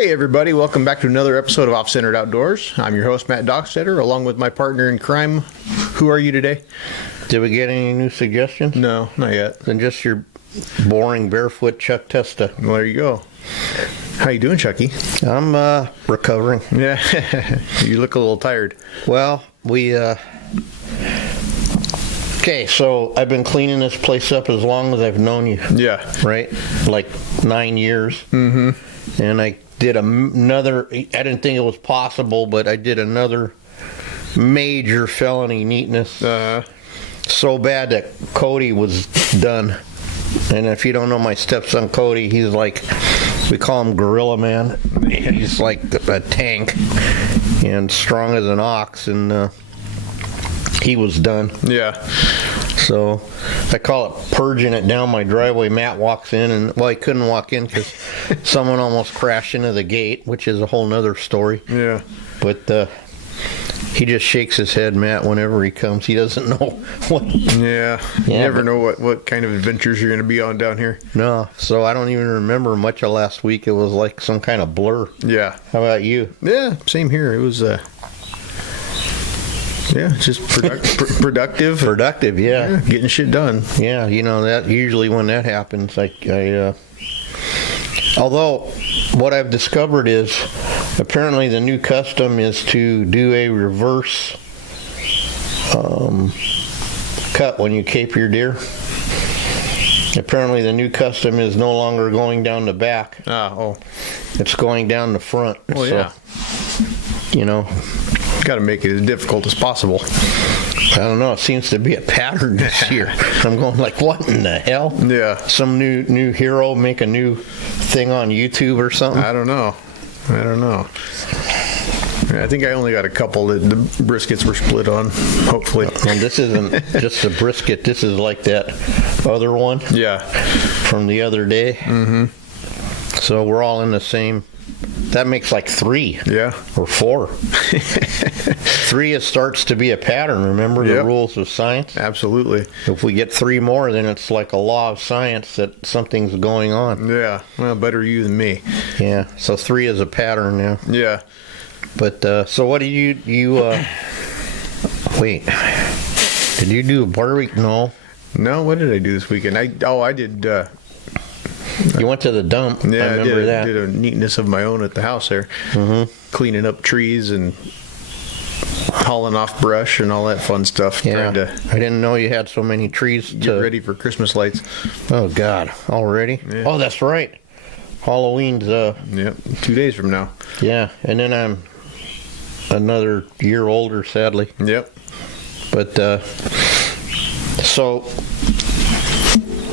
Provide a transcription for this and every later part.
Hey everybody, welcome back to another episode of OffCentered Outdoors. I'm your host, Matt Dockstetter, along with my partner in crime. Who are you today? Did we get any new suggestions? No, not yet. Then just your boring barefoot Chuck Testa. Well, there you go. How you doing, Chucky? I'm recovering. Yeah, you look a little tired. Well, okay, so I've been cleaning this place up as long as I've known you. Yeah. Right? Like 9 years. Mm-hmm. And I did another, I didn't think it was possible, but I did another major felony neatness. So bad that Cody was done. And if you don't know my stepson Cody, he's like, we call him Gorilla Man. He's like a tank and strong as an ox, and he was done. Yeah. So I call it purging it down my driveway. Matt walks in, and well, he couldn't walk in because someone almost crashed into the gate, which is a whole nother story. Yeah. But he just shakes his head, Matt, whenever he comes. He doesn't know what. Yeah. You never know what kind of adventures you're going to be on down here. No. So I don't even remember much of last week. It was like some kind of blur. Yeah. How about you? Yeah, same here. It was, just productive. Productive, yeah. Getting shit done. Yeah, you know, that usually when that happens, although what I've discovered is apparently the new custom is to do a reverse cut when you cape your deer. Apparently the new custom is no longer going down the back. It's going down the front. Well, so, yeah. You know. Got to make it as difficult as possible. I don't know. It seems to be a pattern this year. I'm going like, what in the hell? Yeah. Some new hero make a new thing on YouTube or something? I don't know. I think I only got a couple that the briskets were split on, hopefully. And this isn't just a brisket. This is like that other one. Yeah. From the other day. Mm-hmm. So we're all in the same. That makes like 3. Yeah. Or 4. 3, it starts to be a pattern. Remember the rules of science? Absolutely. If we get 3 more, then it's like a law of science that something's going on. Yeah. Well, better you than me. Yeah. So 3 is a pattern now. Yeah. But, so what did you wait. Did you do a barbecue? No. No, what did I do this weekend? I did, you went to the dump. Yeah, I remember that. I did a neatness of my own at the house there. Mm-hmm. Cleaning up trees and hauling off brush and all that fun stuff. Yeah, I didn't know you had so many trees. Get ready for Christmas lights. Oh, God. Already? Yeah. Oh, that's right. Halloween's... 2 days from now. Yeah, and then I'm another year older, sadly. Yep. But, so...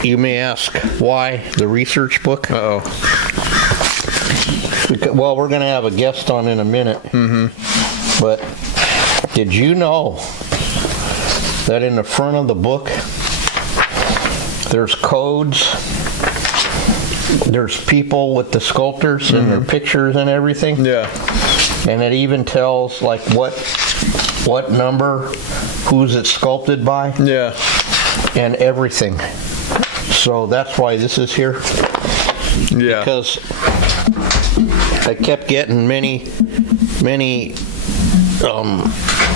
You may ask, why the research book? Uh-oh. Well, we're going to have a guest on in a minute. Mm-hmm. But did you know that in the front of the book, there's codes, there's people with the sculptors and their pictures and everything? Yeah. And it even tells, like, what number, who's it sculpted by? Yeah. And everything. So that's why this is here. Yeah. Because I kept getting many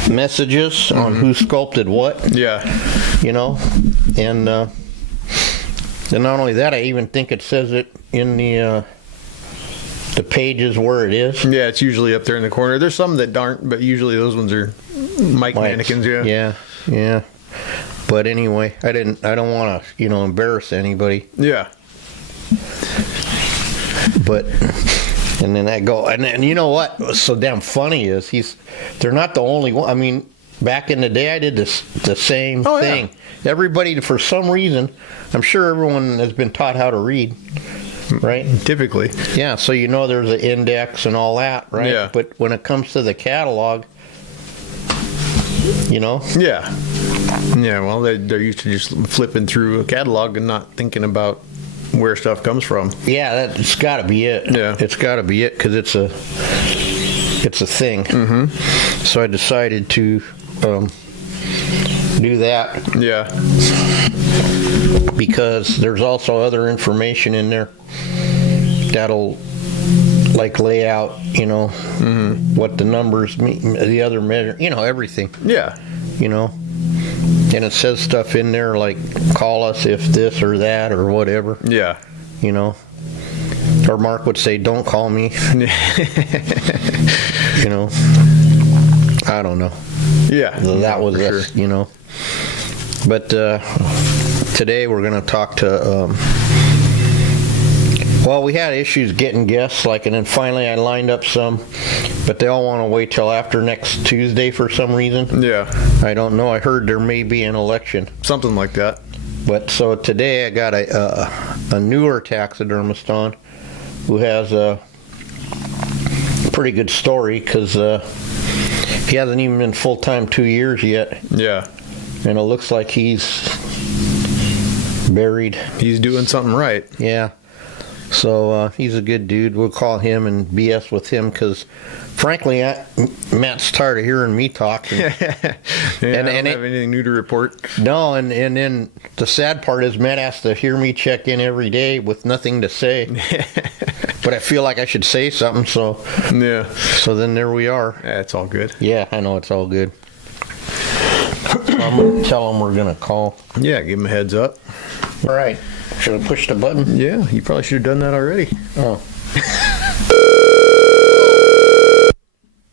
messages on who sculpted what. Yeah. You know, and not only that, I even think it says it in the pages where it is. Yeah, it's usually up there in the corner. There's some that aren't, but usually those ones are mic mannequins. Yeah. Yeah. But anyway, I don't want to, embarrass anybody. Yeah. But, and then I go, and you know what was so damn funny is they're not the only one. I mean, back in the day, I did the same thing. Yeah. Everybody, for some reason, I'm sure everyone has been taught how to read, right? Typically. Yeah, so there's an index and all that, right? Yeah. But when it comes to the catalog, Yeah. Yeah, well, they're used to just flipping through a catalog and not thinking about where stuff comes from. Yeah, that's got to be it. Yeah. It's got to be it because it's a thing. Mm-hmm. So I decided to do that. Yeah. Because there's also other information in there that'll like lay out, what the numbers mean, the other measure, everything, Yeah. And it says stuff in there like call us if this or that or whatever, Yeah. Or Mark would say, don't call me. I don't know. Yeah. That was for us, sure. But today we're going to talk to, we had issues getting guests, and then finally I lined up some, but they all want to wait till after next Tuesday for some reason. Yeah. I don't know. I heard there may be an election. Something like that. But so today I got a newer taxidermist on who has a pretty good story because he hasn't even been full-time 2 years yet. Yeah. And it looks like he's buried. He's doing something right. Yeah. So he's a good dude. We'll call him and BS with him because, frankly, Matt's tired of hearing me talk. And, I don't have anything new to report. No, and then the sad part is Matt has to hear me check in every day with nothing to say. But I feel like I should say something, so Yeah. So then there we are. Yeah, it's all good. Yeah, I know it's all good. So I'm going to tell him we're going to call. Yeah, give him a heads up. All right. Should I push the button? Yeah, you probably should have done that already. Oh.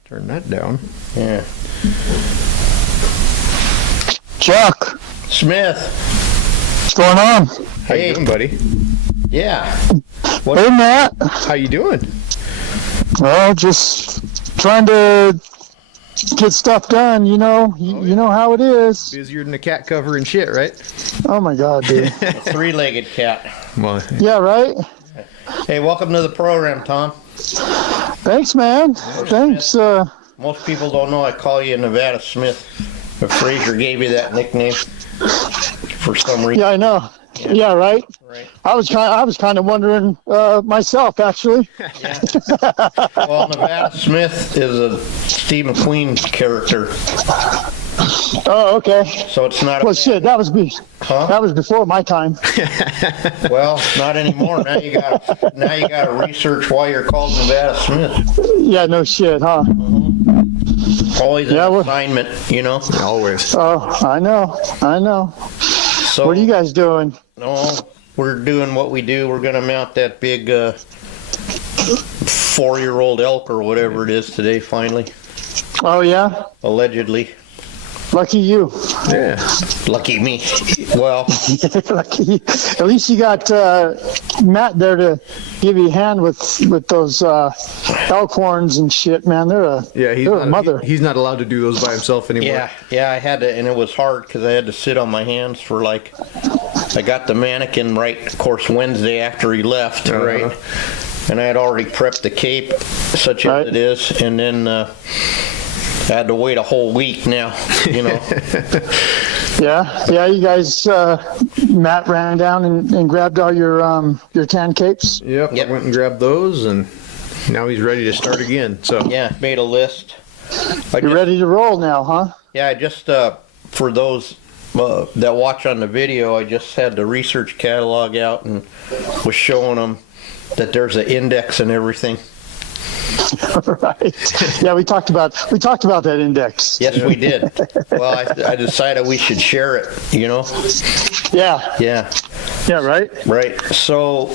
Turn that down. Yeah. Chuck, Smith. what's going on? How you doing, buddy? Yeah. Hey, Matt. How you doing? Well, just trying to get stuff done, you know how it is. Busier than a cat cover and shit, right? Oh my God, dude. A three-legged cat. Well, Yeah, right? Hey, welcome to the program, Tom. Thanks, man. Thanks. Most people don't know I call you Nevada Smith. But Frazier gave you that nickname for some reason. Yeah, I know. Yeah, right? Right. I was kind of wondering myself, actually. Yeah. Well, Nevada Smith is a Steve McQueen character, Oh, okay. so it's not. Well, shit, that was Huh? that was before my time. Well, not anymore. Now you got to research why you're called Nevada Smith. Yeah, no shit, huh? Always an Yeah, well- assignment, always. Oh, I know. So What are you guys doing? No, we're doing what we do. We're gonna mount that big 4-year-old elk or whatever it is today. Finally, Oh, yeah? allegedly. Lucky you. Yeah. Lucky me. Well, Lucky. At least you got Matt there to give you a hand with those elk horns and shit, man. They're He's a mother. he's not allowed to do those by himself anymore. yeah, I had to, and it was hard because I had to sit on my hands for I got the mannequin right, of course, Wednesday after he left, Uh-huh. right? And I had already prepped the cape, such Right. as it is, and then I had to wait a whole week now, Yeah. You guys, Matt ran down and grabbed all your tan capes. Yep. Yep. I went and grabbed those, and now he's ready to start again. So Yeah, made a list. You're ready to roll now, huh? Yeah, I just, for those that watch on the video, I just had the research catalog out and was showing them that there's an index and everything. Right. Yeah, we talked about that index. Yes, we did. Well, I decided we should share it, Yeah. Yeah, Right. right. So,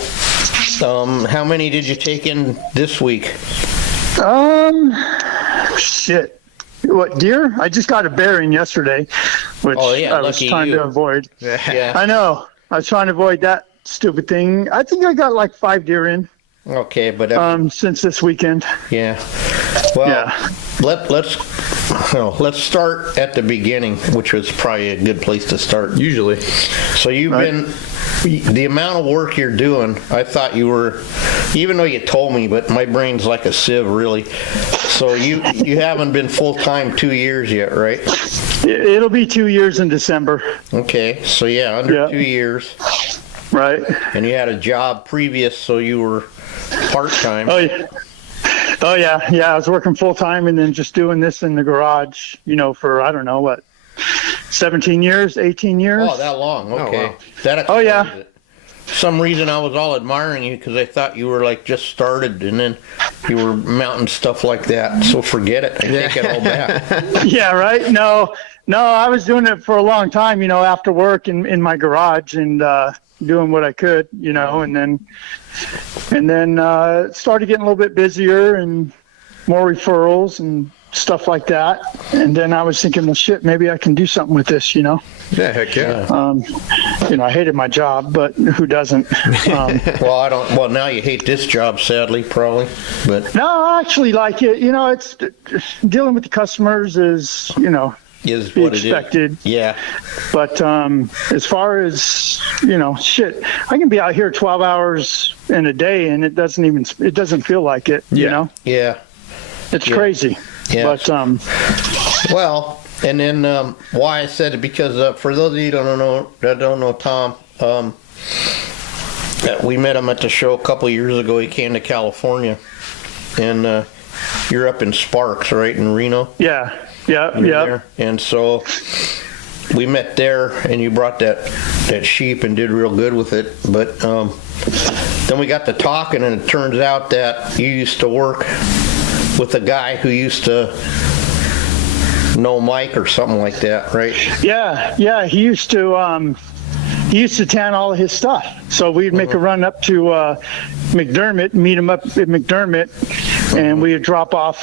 how many did you take in this week? Shit. What, deer? I just got a bear in yesterday, which Oh, yeah, I was lucky trying you. to avoid. Yeah. I know. I was trying to avoid that stupid thing. I think I got like 5 deer in Okay, but since this weekend. yeah. Well, Yeah. let's start at the beginning, which was probably a good place to start. usually, So you've Right. been, the amount of work you're doing, I thought you were, even though you told me, but my brain's like a sieve, really. So you haven't been full-time 2 years yet, right? It'll be 2 years in December. Okay, so yeah, under Yeah. 2 years. Right. And you had a job previous, so you were part-time. Oh, yeah. Oh, yeah. Yeah, I was working full time and then just doing this in the garage, for, I don't know, what, 17 years, 18 years? Oh, that long, okay. wow. That Oh, yeah. explains it. Some reason I was all admiring you because I thought you were just started, and then you were mounting stuff like that. So forget it. I take it all back. Yeah, right. No, I was doing it for a long time, after work in my garage and doing what I could, and then it started getting a little bit busier and more referrals and stuff like that. And then I was thinking, well, shit, maybe I can do something with this, Yeah, heck yeah. I hated my job, but who doesn't? Well, now you hate this job, sadly, probably. But No, I actually like it. It's dealing with the customers is, is be what expected. it is. Yeah. But as far as, shit, I can be out here 12 hours in a day and it doesn't feel like it, Yeah. Yeah. It's crazy. Yeah. But, Well, and then why I said it, because for those of you that don't know Tom, we met him at the show a couple of years ago. He came to California, and you're up in Sparks, right, in Reno? yeah. There. And so we met there, and you brought that sheep and did real good with it. But then we got to talking, and it turns out that you used to work with a guy who used to know Mike or something like that, right? Yeah. He used to tan all of his stuff. So we'd make a run up to McDermott, meet him up at McDermott, and we would drop off,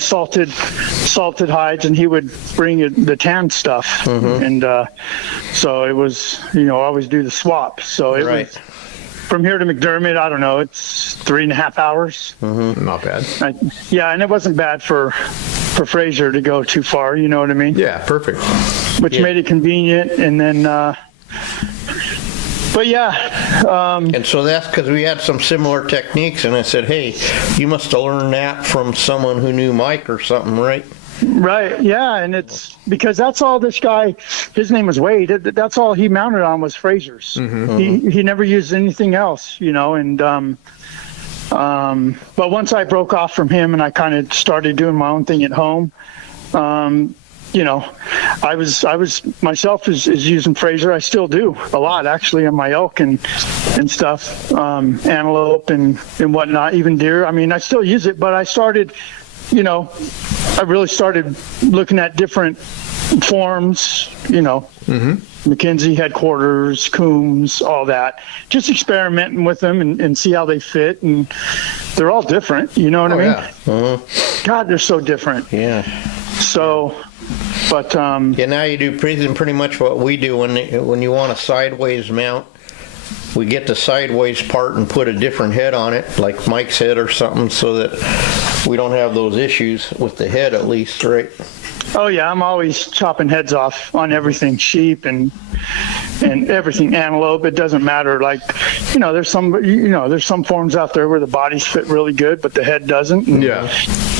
salted hides, and he would bring the tan stuff. And so it was, always do the swap. So it was from here to McDermott, I don't know, it's 3.5 hours. Not bad. And it wasn't bad for Fraser to go too far, you know what I mean? Yeah, perfect. Which made it convenient. And then, but yeah. And so that's because we had some similar techniques, and I said, hey, you must have learned that from someone who knew Mike or something, right? Right. Yeah. And it's because that's all this guy, his name was Wade. That's all he mounted on was Fraser's. He never used anything else, and, but once I broke off from him and I kind of started doing my own thing at home, I was myself is using Fraser. I still do a lot actually on my elk and stuff, antelope and whatnot, even deer. I mean, I still use it, but I started, I really started looking at different forms, McKinsey headquarters, Coombs, all that, just experimenting with them and see how they fit. And they're all different. You know what I mean? Yeah. God, they're so different. Yeah. So, but, now you do pretty much what we do when you want a sideways mount. We get the sideways part and put a different head on it, like Mike's head or something, so that we don't have those issues with the head, at least, right? Oh yeah, I'm always chopping heads off on everything, sheep and everything, antelope. It doesn't matter. Like, there's some forms out there where the bodies fit really good, but the head doesn't. And,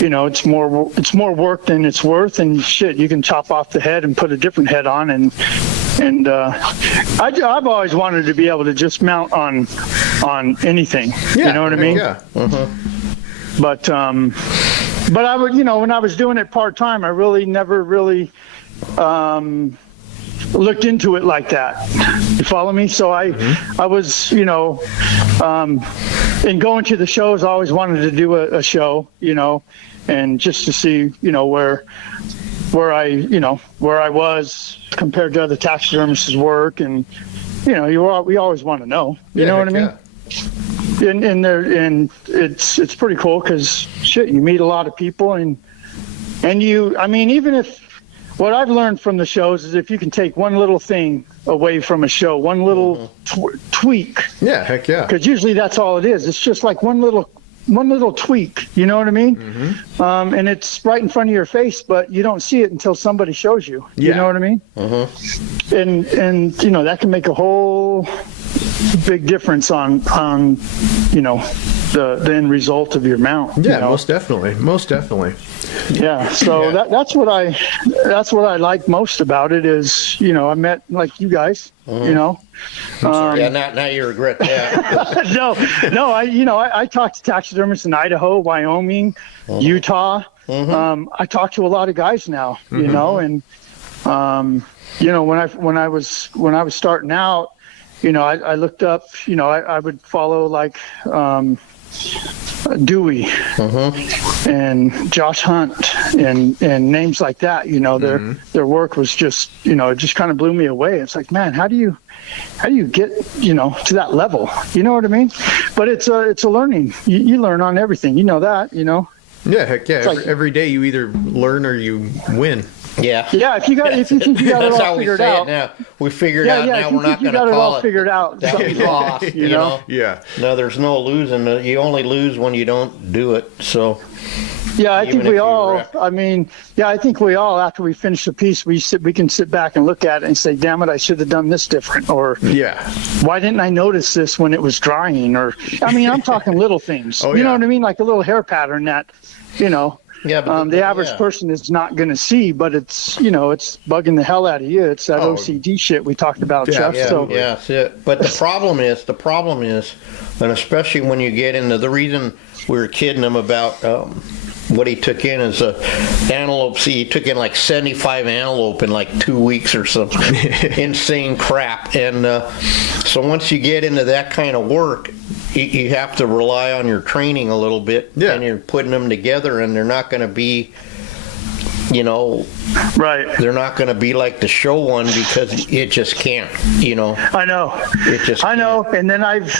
it's more work than it's worth. And shit, you can chop off the head and put a different head on. And I've always wanted to be able to just mount on anything. Yeah, you know what I mean? Yeah. But I would, when I was doing it part-time, I really never really looked into it like that. You follow me? So I was, in going to the shows, I always wanted to do a show, and just to see, where I was compared to other taxidermists' work. And, we always want to know, you know what I mean? Yeah. And it's pretty cool because shit, you meet a lot of people and even if what I've learned from the shows is if you can take one little thing away from a show, one little tweak. Yeah, heck yeah. Because usually that's all it is. It's just like one little tweak. You know what I mean? And it's right in front of your face, but you don't see it until somebody shows you. Yeah. You know what I mean? And that can make a whole big difference on the end result of your mount. Yeah, most definitely. Yeah, so that's what I like most about it is, I met like you guys, I'm sorry. Now you regret that. No, I talked to taxidermists in Idaho, Wyoming, Utah. I talk to a lot of guys now, and when I was starting out, I looked up, I would follow like Dewey and Josh Hunt and names like that. Their work was just, it just kind of blew me away. It's like, man, how do you get, to that level? You know what I mean? But it's a learning. You learn on everything. You know that, Yeah, heck yeah. Every day you either learn or you win. Yeah. Yeah, if you think you got it all figured out. Now. We figured out now we're not going to call it. You got it all it figured out. Something's lost, you know? Yeah. No, there's no losing. You only lose when you don't do it. So. Yeah, I think we all, after we finish a piece, we can sit back and look at it and say, damn it, I should have done this different. Or, why didn't I notice this when it was drying? Or, I'm talking little things. You know what I mean? Like a little hair pattern that, but the average person is not going to see, but it's, it's bugging the hell out of you. It's that OCD shit we talked about, Chuck. Yeah, that's it. But the problem is, and especially when you get into the reason we were kidding him about what he took in is antelope. See, he took in like 75 antelope in like 2 weeks or something. Insane crap. And so once you get into that kind of work, you have to rely on your training a little bit. Yeah. And you're putting them together, and they're not going to be, right. They're not going to be like the show one because it just can't, I know. It just I know. And then I've,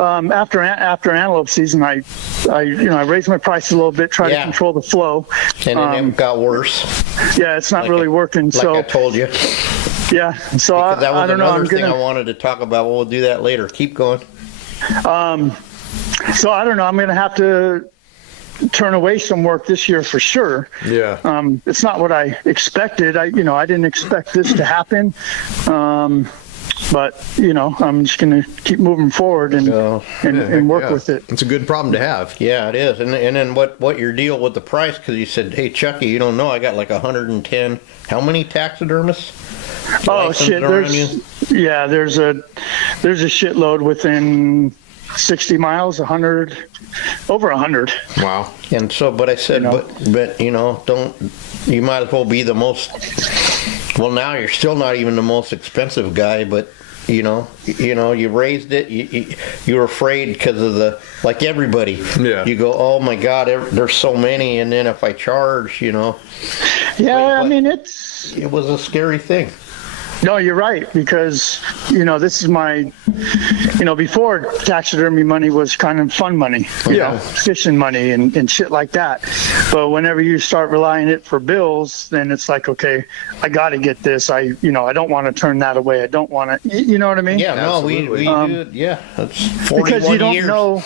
after antelope season, I raised my price a little bit, try to control the flow. And then it got worse. Yeah, it's not really working. Like I told you. Yeah. So that was I don't know. Another thing I wanted to talk about. We'll do that later. Keep going. So I don't know. I'm going to have to turn away some work this year for sure. Yeah. It's not what I expected. I didn't expect this to happen. But I'm just going to keep moving forward and work with it. It's a good problem to have. Yeah, it is. And then what your deal with the price? Because you said, hey, Chucky, you don't know, I got like 110. How many taxidermists? Oh shit! There's a shitload within 60 miles, 100, over 100. Wow. And so, but I said, but you might as well be the most. Well, now you're still not even the most expensive guy, but you raised it. You're afraid because of like everybody. Yeah. You go, oh my God, there's so many, and then if I charge, Yeah, it was a scary thing. No, you're right, because, this is my, before taxidermy money was kind of fun money, fishing money and shit like that. But whenever you start relying it for bills, then it's like, okay, I got to get this. I don't want to turn that away. I don't want to, you know what I mean? Yeah, no, we do. Yeah, that's 41 because you don't years. know,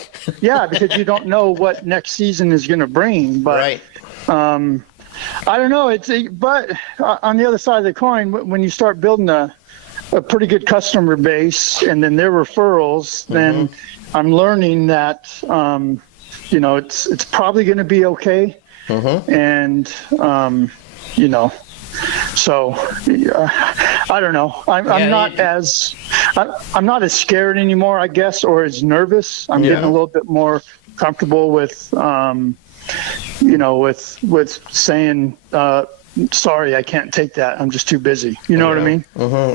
because you don't know what next season is going to bring. But, right. I don't know. But on the other side of the coin, when you start building a pretty good customer base and then their referrals, then I'm learning that it's probably going to be okay. And so I don't know. I'm not as scared anymore, I guess, or as nervous. I'm getting a little bit more comfortable with. With saying, sorry, I can't take that. I'm just too busy. You know what I mean?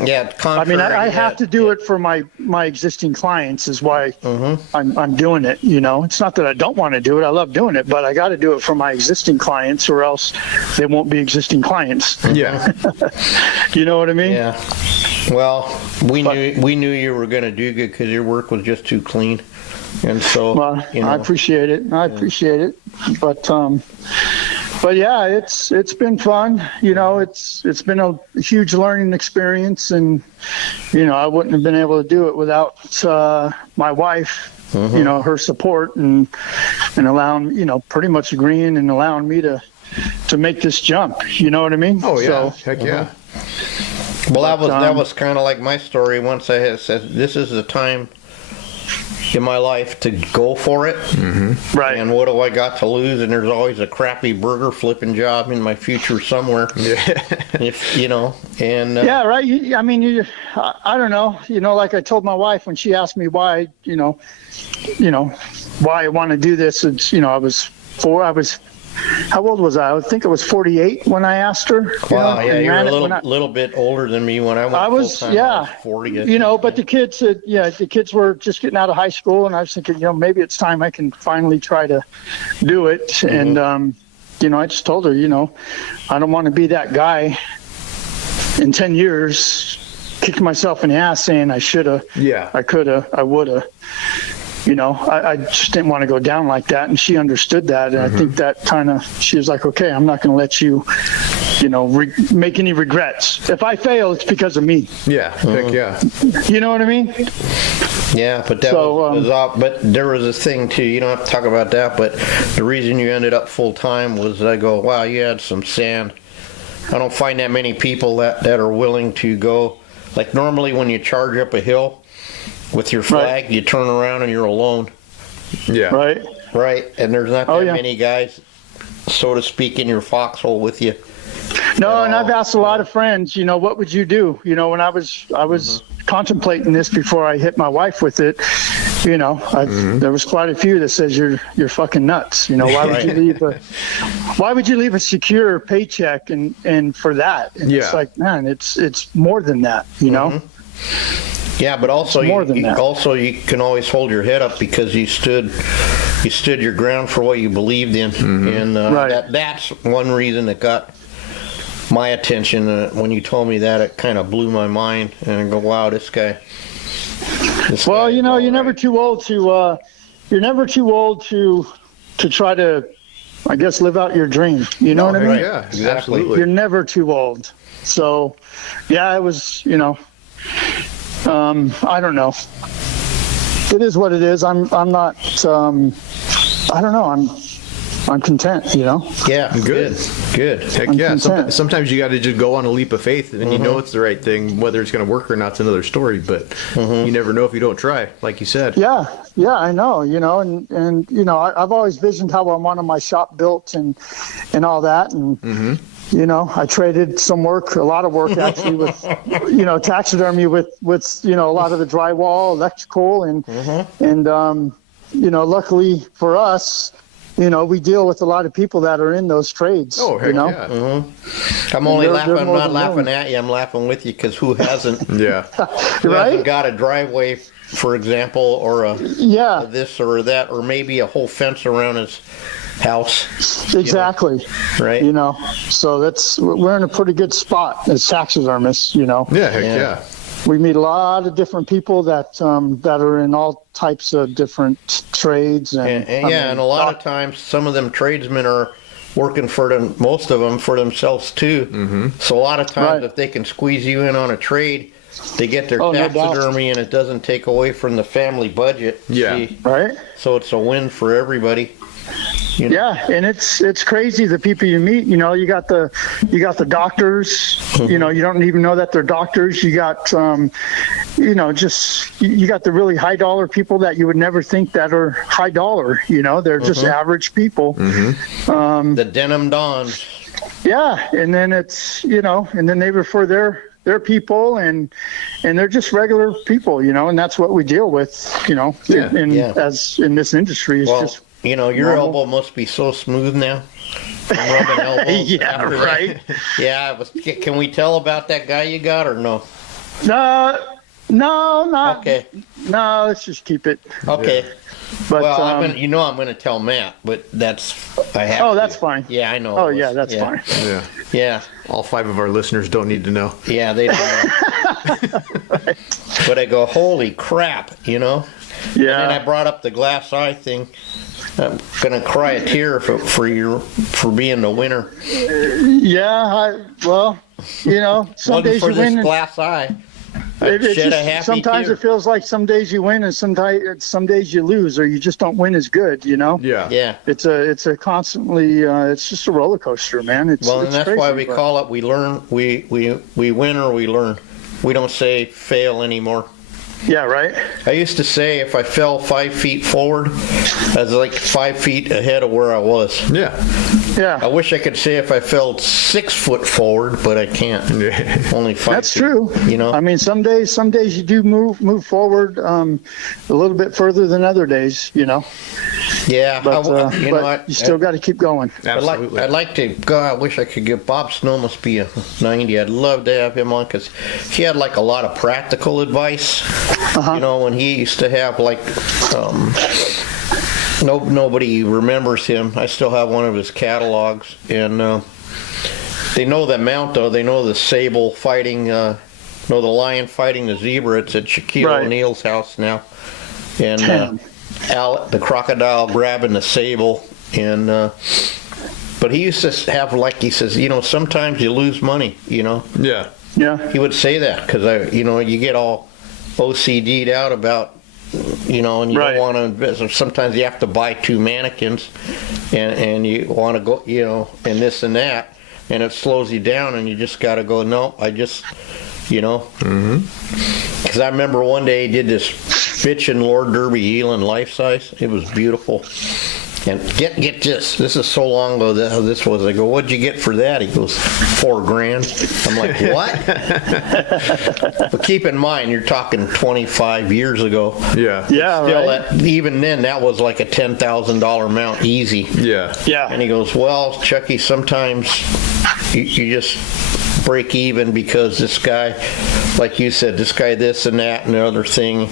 Yeah. I have to do it for my existing clients is why I'm doing it. It's not that I don't want to do it. I love doing it, but I got to do it for my existing clients or else they won't be existing clients. Yeah. You know what I mean? Yeah. Well, we knew you were going to do good because your work was just too clean. And so, I appreciate it. But yeah, it's been fun. It's been a huge learning experience, and I wouldn't have been able to do it without my wife. Her support and allowing pretty much agreeing and allowing me to make this jump. You know what I mean? Oh yeah, heck yeah. Well, that was kind of like my story. Once I had said, this is the time in my life to go for it. Right. And what do I got to lose? And there's always a crappy burger flipping job in my future somewhere. Yeah. Yeah, right. I don't know. Like I told my wife when she asked me why, why I want to do this. It's, I was how old was I? I think it was 48 when I asked her. Wow, yeah, and you're ran a it little bit older than me when I went I was, full-time. yeah, I was 40. I think. but the kids said, the kids were just getting out of high school, and I was thinking, maybe it's time I can finally try to do it. Mm-hmm. And, I just told her, I don't want to be that guy in 10 years, kicking myself in the ass saying I should have, I could have, I would have. I just didn't want to go down like that, and she understood that, and I think that she was like, okay, I'm not going to let you, make any regrets. If I fail, it's because of me. Yeah, heck yeah. You know what I mean? Yeah, but that was off. But there was a thing too. You don't have to talk about that. But the reason you ended up full time was I go, wow, you had some sand. I don't find that many people that are willing to go. Like normally when you charge up a hill with your flag, you turn around and you're alone. Yeah. Right. And there's not that many guys, so to speak, in your foxhole with you. No, and I've asked a lot of friends, what would you do? When I was contemplating this before I hit my wife with it, there was quite a few that says you're fucking nuts. Why would you leave a secure paycheck and for that? And it's like, man, it's more than that, Yeah, but also that. You can always hold your head up because you stood your ground for what you believed in, and that's one reason that got my attention. When you told me that, it kind of blew my mind, and I go, "Wow, this guy." Well, you're never too old to try to, I guess, live out your dream. You know what I mean? Yeah, absolutely. You're never too old. So, it was, I don't know. It is what it is. I'm not. I don't know. I'm content. Yeah. Good. Heck yeah. Sometimes you got to just go on a leap of faith, and you know it's the right thing. Whether it's going to work or not's another story. But you never know if you don't try, like you said. Yeah, I know. And I've always visioned how I wanted my shop built and all that, and. I traded a lot of work actually with, taxidermy with a lot of the drywall, electrical, and luckily for us, we deal with a lot of people that are in those trades. Oh, heck yeah. I'm only laughing. I'm not laughing at you. I'm laughing with you because who hasn't? Who hasn't got a driveway, for example, or a this or that, or maybe a whole fence around his house. Exactly. Right. So we're in a pretty good spot as taxidermists. Yeah. Heck yeah. We meet a lot of different people that are in all types of different trades, and a lot of times some of them tradesmen are working most of them for themselves too. So a lot of times if they can squeeze you in on a trade, they get their taxidermy, and it doesn't take away from the family budget. Yeah. Right. So it's a win for everybody. Yeah, and it's crazy the people you meet. You got the doctors. You don't even know that they're doctors. You got you got the really high dollar people that you would never think that are high dollar. They're just average people. The denim dons. Yeah, and then it's and then they refer their people, and they're just regular people. And that's what we deal with. As in this industry is just. Your elbow must be so smooth now. From rubbing elbows. Yeah, right. Yeah. Can we tell about that guy you got or no? No, not. Okay. No, let's just keep it. Okay. Yeah. But, I'm going to tell Matt, but that's fine. Yeah, I know. Oh, yeah, that's fine. Yeah. Yeah. All 5 of our listeners don't need to know. Yeah, they don't know. Right. But I go, holy crap, Yeah. And then I brought up the glass eye thing. I'm gonna cry a tear for being the winner. Yeah, some days you win. Glass eye. Sometimes it feels like some days you win and some days you lose, or you just don't win as good. Yeah. It's a constantly. It's just a roller coaster, man. And that's crazy, why we call it. We learn. We win or we learn. We don't say fail anymore. Yeah, right. I used to say if I fell 5 feet forward, I was like 5 feet ahead of where I was. Yeah. Yeah. I wish I could say if I fell 6 foot forward, but I can't. Only 5 That's feet, true. You know? I mean, some days you do move forward a little bit further than other days, you know. Yeah. But, you know what? you still got to keep going. Absolutely. I'd like to, God, I wish I could get, Bob Snow must be a 90. I'd love to have him on because he had like a lot of practical advice. You know, when he used to have like, nobody remembers him. I still have one of his catalogs, and they know the mount though. They know the sable fighting, know the lion fighting the zebra. It's at Shaquille O'Neal's house now, and the crocodile grabbing the sable, and but he used to have, like he says, you know, sometimes you lose money, you know. Yeah. Yeah. He would say that because you know, you get all OCD'd out about, you know, and you don't want to invest. Sometimes you have to buy 2 mannequins, and you want to go, you know, and this and that, and it slows you down, and you just got to go. No, I just, you know, because I remember one day he did this bitchin' Lord Derby Elin life size. It was beautiful. And get this. This is so long ago that how this was. I go, what'd you get for that? He goes, $4,000. I'm like, what? But keep in mind, you're talking 25 years ago. Yeah. Yeah. Still, even then, that was like a $10,000 mount easy. Yeah. Yeah. And he goes, well, Chucky, sometimes you just break even because this guy, like you said, this guy this and that and the other thing,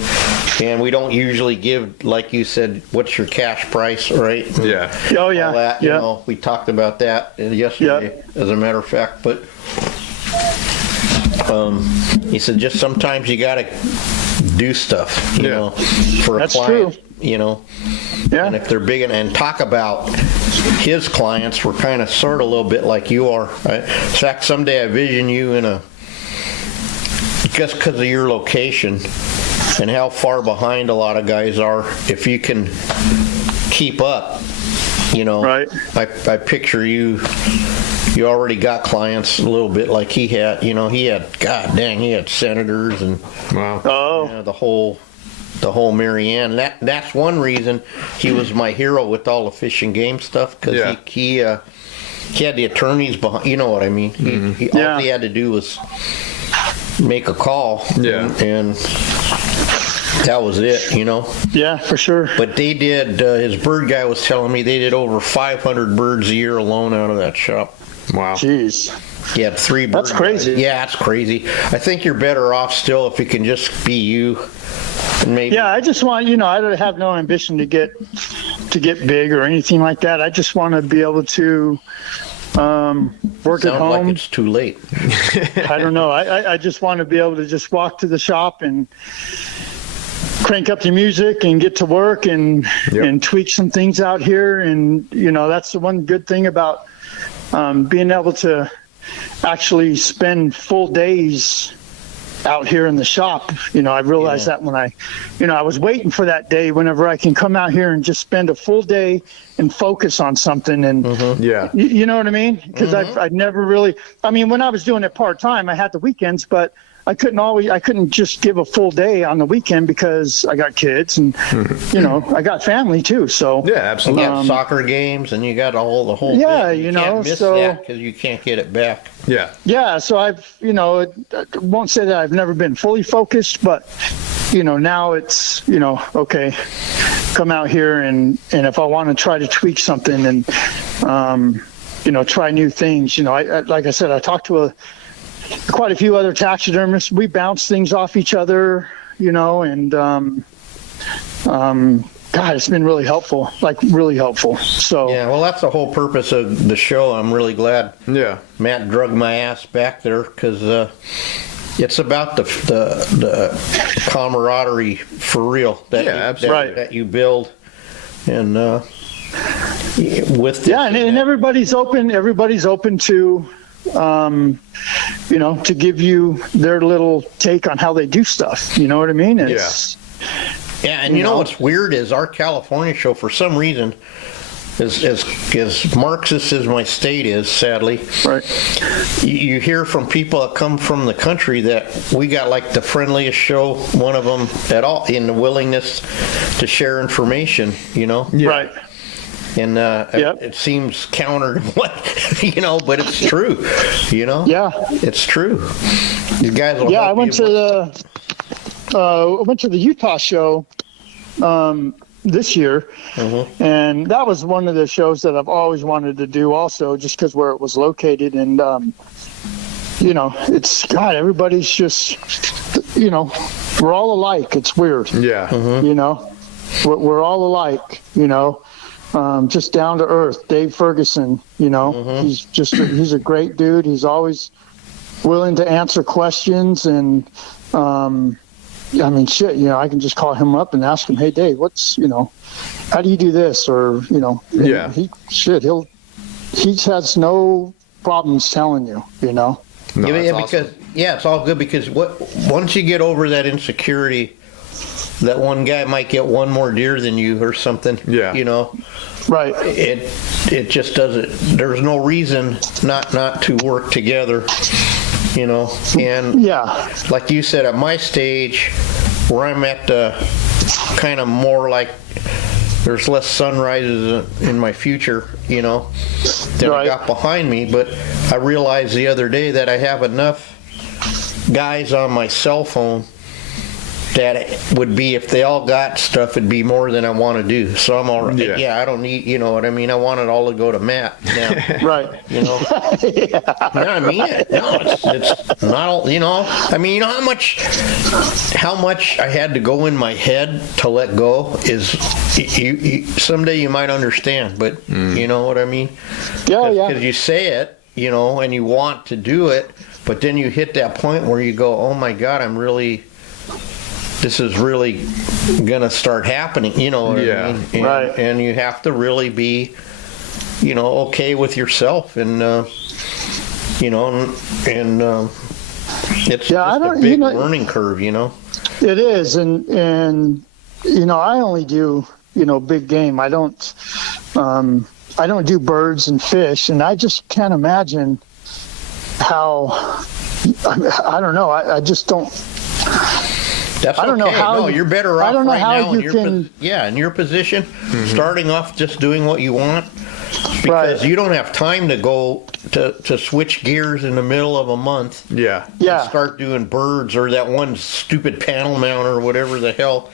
and we don't usually give, like you said, what's your cash price, right? Yeah. Oh yeah. All that, you know, we talked about that yesterday, as a matter of fact, but he said just sometimes you gotta do stuff, you know, for a client. True. You know, Yeah. and if they're big, and talk about his clients were kind of sort of a little bit like you are. Right? In fact, someday I vision you in a, just because of your location and how far behind a lot of guys are, if you can keep up, you know, I picture you already got clients a little bit like he had, you know, he had senators and you know, the whole Marianne. That's one reason he was my hero with all the fish and game stuff, because he had the attorneys behind. You know what I mean? All he had to do was make a call. And that was it. You know? Yeah, for sure. But they did. His bird guy was telling me they did over 500 birds a year alone out of that shop. Wow. Jeez. He had 3 birds. That's crazy. Yeah, that's crazy. I think you're better off still if you can just be you. Maybe. Yeah, I just want, you know, I have no ambition to get big or anything like that. I just want to be able to work at home. Like it's too late. I don't know. I just want to be able to just walk to the shop and crank up the music and get to work and tweak some things out here. And, you know, that's the one good thing about being able to actually spend full days out here in the shop. You know, I realized that when I was waiting for that day whenever I can come out here and just spend a full day and focus on something. And you know what I mean? Because I've never really, I mean, when I was doing it part-time, I had the weekends, but I couldn't just give a full day on the weekend because I got kids and, you know, I got family too. So yeah, absolutely. You got soccer games and you got the whole thing. You know, can't miss that because you can't get it back. Yeah. So I've, you know, I won't say that I've never been fully focused, but, you know, now it's, you know, okay, come out here and if I want to try to tweak something and, you know, try new things, you know, I like I said, I talked to quite a few other taxidermists. We bounce things off each other, you know, and God, it's been really helpful, like really helpful. So yeah, well, that's the whole purpose of the show. I'm really glad Matt drug my ass back there because it's about the camaraderie for real that you build, and with this and everybody's open to you know, to give you their little take on how they do stuff. You know what I mean? And you know what's weird is our California show, for some reason, as Marxist as my state is, sadly, Right. you hear from people that come from the country that we got like the friendliest show, one of them at all, in the willingness to share information, Yeah. Right. And Yep. it seems counter to what, but it's true, Yeah. It's true. These guys will Yeah, I help went you. to the Utah show this year, and that was one of the shows that I've always wanted to do. Also, just because where it was located, and it's God. Everybody's just, we're all alike. It's weird. Yeah. We're all alike. Just down to earth. Dave Ferguson. He's a great dude. He's always willing to answer questions, and I mean, shit, I can just call him up and ask him, hey, Dave, how do you do this? Or, Yeah. he has no problems telling you, No, that's awesome. It's all good because once you get over that insecurity, that one guy might get one more deer than you or something. Yeah. Right. It just doesn't. There's no reason not to work together. And Yeah. like you said, at my stage, where I'm at, kind of more like there's less sunrises in my future, than I Right. got behind me. But I realized the other day that I have enough guys on my cell phone that it would be, if they all got stuff, it'd be more than I want to do. So I'm all right. Yeah. Yeah, I don't need, you know what I mean? I want it all to go to Matt now. Right. No, I mean it. No, it's not all, I mean, how much I had to go in my head to let go is, you someday you might understand, but you know what I mean? Yeah, yeah. Because you say it, and you want to do it, but then you hit that point where you go, oh my God, this is really gonna start happening, you know what I mean? And, Right. and you have to really be, okay with yourself, and it's just a big learning curve, It is, and I only do big game. I don't do birds and fish, and I just can't imagine how. I don't know. I just don't. That's I don't know okay. how No, you're better off I don't know right how now you can. in your position, starting off just doing what you want, because Right. you don't have time to go to switch gears in the middle of a month. Yeah. Yeah. And start doing birds or that one stupid panel mount or whatever the hell.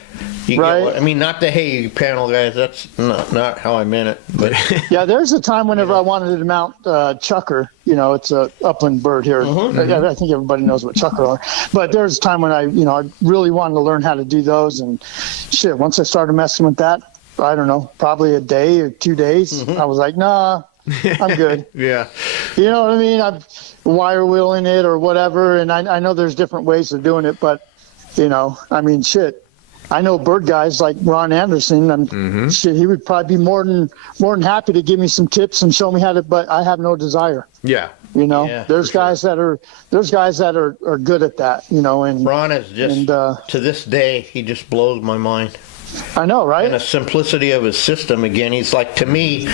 You Right. get, I mean, not the hey panel guys. That's not how I meant it. But Yeah, there's a time whenever I wanted to mount chucker. It's a upland bird here. I think everybody knows what chucker are. But there's a time when I really wanted to learn how to do those, and shit. Once I started messing with that, I don't know, probably a day or 2 days. I was like, nah, I'm good. Yeah. You know what I mean? I'm wire wheeling it or whatever, and I know there's different ways of doing it, but I mean, shit. I know bird guys like Ron Anderson, and shit, he would probably be more than happy to give me some tips and show me how to. But I have no desire. Yeah. Yeah, there's guys that are good at that. And Ron is just to this day, he just blows my mind. I know, right? And the simplicity of his system. Again, he's like, to me,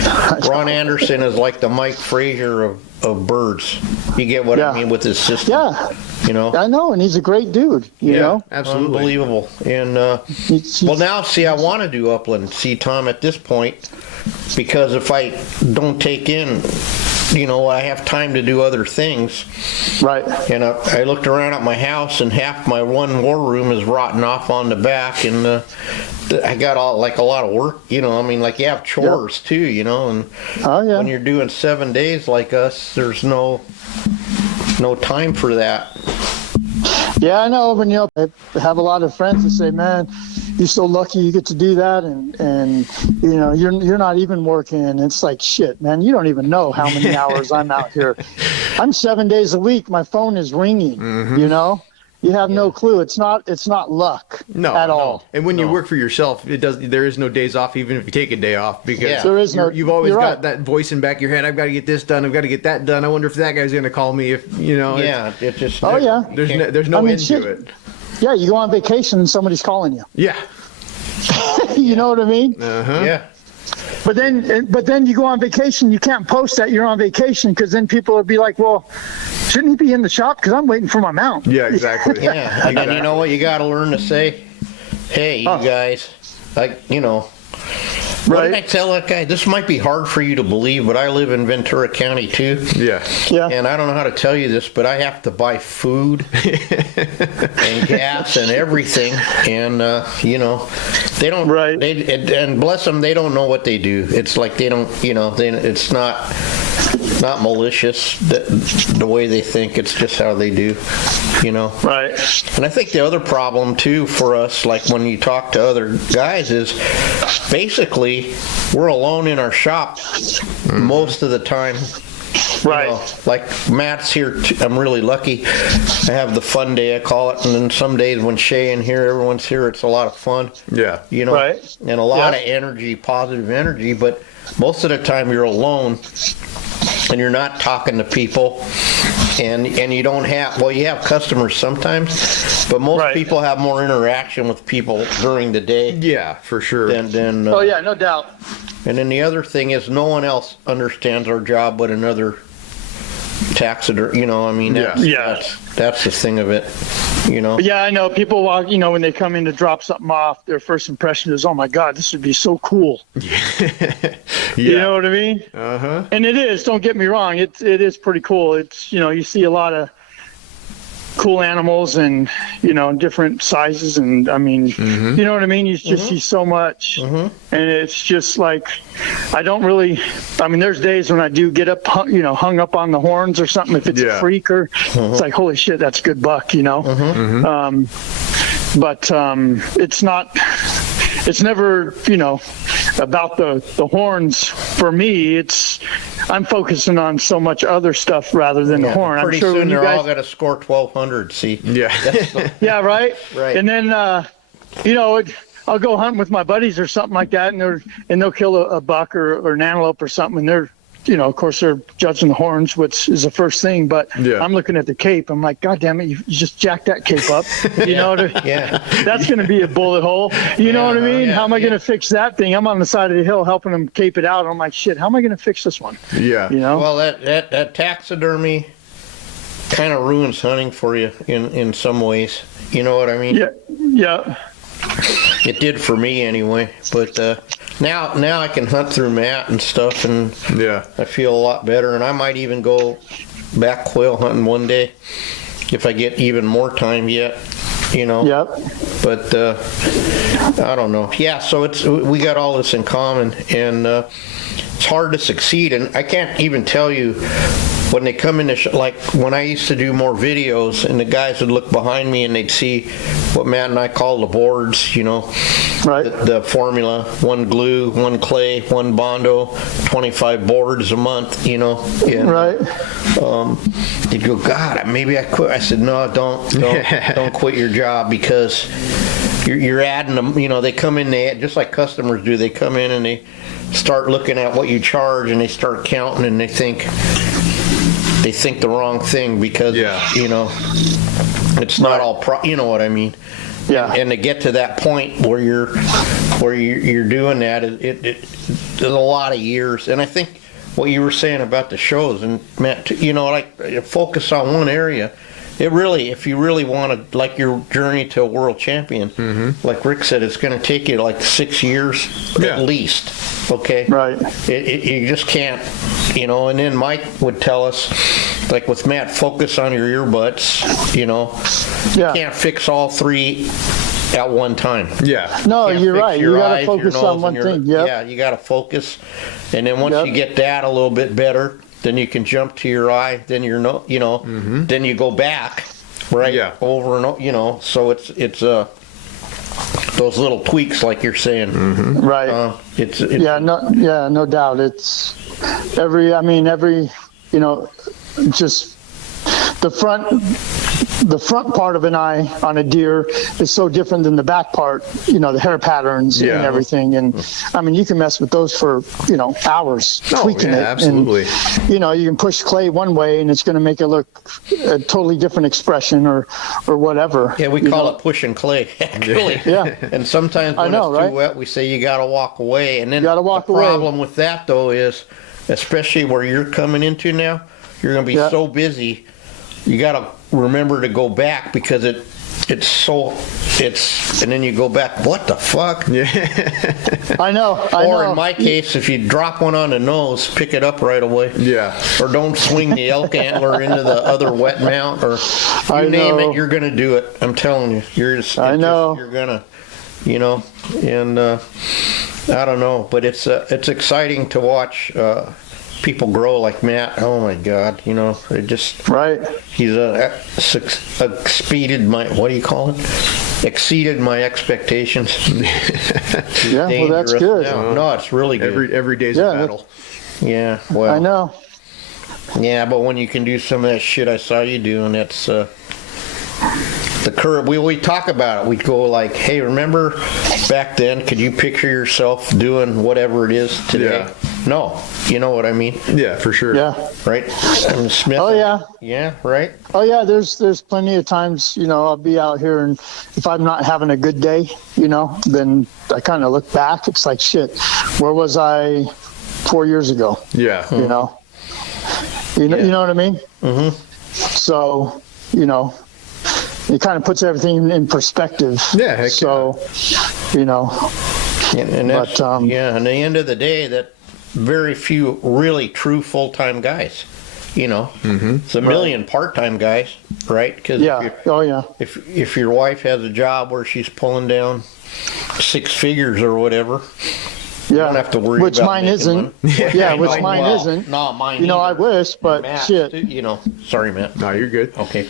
Ron Anderson is like the Mike Frazier of birds. You get what I mean with his system? Yeah. I know, and he's a great dude. You know, absolutely unbelievable. And He's- well, now see, I want to do upland. See, Tom, at this point, because if I don't take in, I have time to do other things. right. And I looked around at my house, and half my one war room is rotting off on the back, and I got a lot of work. I mean, like you have chores too, and Oh yeah. when you're doing 7 days like us, there's no time for that. Yeah, I know. When I have a lot of friends that say, "Man, you're so lucky you get to do that," and you're not even working. And it's like, shit, man, you don't even know how many hours I'm out here. I'm 7 days a week. My phone is ringing. You have no clue. It's not luck at all. And when you work for yourself, there is no days off, even if you take a day off, because There is no. you've always you're got right. that voice in back of your head. I've got to get this done. I've got to get that done. I wonder if that guy's going to call me. If Yeah, it just. Oh yeah. there's no I mean, end shit. to it. Yeah, you go on vacation and somebody's calling you. Yeah. You know what I mean? Uh-huh. Yeah. But then you go on vacation. You can't post that you're on vacation because then people would be like, well, shouldn't he be in the shop? Because I'm waiting for my mount. Yeah, exactly. Yeah, and then you know what you got to learn to say? Hey, you guys, like, you know. What did I tell that guy? This might be hard for you to believe, but I live in Ventura County too. Yeah. And I don't know how to tell you this, but I have to buy food and gas and everything. And, you know, they don't, and bless them, they don't know what they do. It's like they don't, you know, it's not malicious the way they think. It's just how they do, you know. Right. And I think the other problem too for us, like when you talk to other guys, is basically we're alone in our shop most of the time. Right. You know, like Matt's here. I'm really lucky. I have the fun day, I call it. And then some days when Shay and here, everyone's here, it's a lot of fun. Yeah. You know, and a lot of energy, positive energy. But most of the time you're alone and you're not talking to people. And you don't have, well, you have customers sometimes, but most people have more interaction with people during the day. Yeah, for sure. Than oh, yeah, no doubt. And then the other thing is no one else understands our job but another taxidermy, you know, I mean, that's the thing of it, you know. Yeah, I know. People walk, you know, when they come in to drop something off, their first impression is, oh my God, this would be so cool. You know what I mean? Uh-huh. And it is, don't get me wrong, it is pretty cool. It's, you know, you see a lot of cool animals and, you know, different sizes, and I mean, you know what I mean? You just see so much, and it's just like, I don't really, I mean, there's days when I do get up, you know, hung up on the horns or something, if it's a freak, or it's like, holy shit, that's a good buck, you know. But it's not, it's never, you know, about the horns for me. I'm focusing on so much other stuff rather than the horn. Pretty I'm sure soon when they're all going to score 1,200, see? Yeah. Yeah, right? Right. And then, you know, I'll go hunting with my buddies or something like that, and they'll kill a buck or an antelope or something, and they're, you know, of course, they're judging the horns, which is the first thing. But I'm looking at the cape. I'm like, God damn it, you just jacked that cape up. You know, that's going to be a bullet hole. You know what I mean? How am I going to fix that thing? I'm on the side of the hill helping them cape it out. And I'm like, shit, how am I going to fix this one? Yeah. You know? Well, that taxidermy kind of ruins hunting for you in some ways. You know what I mean? Yeah. Yeah. It did for me anyway. But now I can hunt through Matt and stuff, and I feel a lot better. And I might even go back quail hunting one day if I get even more time yet. You know. Yep. But I don't know. Yeah. So we got all this in common, and it's hard to succeed. And I can't even tell you when they come in like when I used to do more videos, and the guys would look behind me and they'd see what Matt and I call the boards, you know, the formula, 1 glue, 1 clay, 1 Bondo, 25 boards a month, you know. And, they'd go, God, maybe I quit. I said, no, don't quit your job, because you're adding them, you know. They come in, just like customers do, they come in and they start looking at what you charge, and they start counting, and they think the wrong thing, because you know, it's not all you know what I mean. Yeah. And to get to that point where you're doing that, it's a lot of years. And I think what you were saying about the shows, and Matt, you know, like focus on one area. It really, if you really want to, like your journey to a world champion, like Rick said, it's going to take you like 6 years at least. Okay. Right. You just can't, you know. And then Mike would tell us, like with Matt, focus on your earbuds. You know. You can't fix all 3 at one time. Yeah. No, you're right. You got to focus on one thing. Yeah, you got to focus, and then once you get that a little bit better, then you can jump to your eye. Then then you go back, right? Yeah. Over and over, you know. So it's those little tweaks, like you're saying. Right. It's no doubt. It's every, you know, just the the front part of an eye on a deer is so different than the back part, the hair patterns and everything. And I mean, you can mess with those for, hours tweaking it. Absolutely. And, you can push clay one way and it's going to make it look a totally different expression or whatever. Yeah, we call it pushing clay, actually. Yeah. And sometimes when it's too wet, we say you got to walk away. And then the problem with that, though, is especially where you're coming into now, you're going to be so busy. You got to remember to go back because and then you go back, what the fuck? Yeah. I know. In my case, if you drop one on the nose, pick it up right away. Yeah. Or don't swing the elk antler into the other wet mount, or name it, you're going to do it. I'm telling you. You're going to, and I don't know, but it's exciting to watch people grow like Matt. Oh my God, it just he's exceeded my exceeded my expectations. Yeah, well, that's good. No, it's really good. Every day's a battle. Yeah, well, I know. Yeah, but when you can do some of that shit I saw you doing, that's the curve. We talk about it. We go like, hey, remember back then? Could you picture yourself doing whatever it is today? Yeah. No, you know what I mean? Yeah, for sure. Yeah. Right. Smith. Oh yeah. Yeah. Right. Oh yeah. There's plenty of times I'll be out here and if I'm not having a good day, then I kind of look back. It's like shit. Where was I 4 years ago? Yeah. You know what I mean? Mm-hmm. So it kind of puts everything in perspective. Yeah. Heck so And that's, and at the end of the day, that very few really true full-time guys. It's a million part-time guys, right? Because if your wife has a job where she's pulling down 6 figures or whatever, you don't have to worry which about mine isn't. Yeah, which mine isn't. No, mine either. I wish, but Matt, shit. Sorry, Matt. No, you're good. Okay.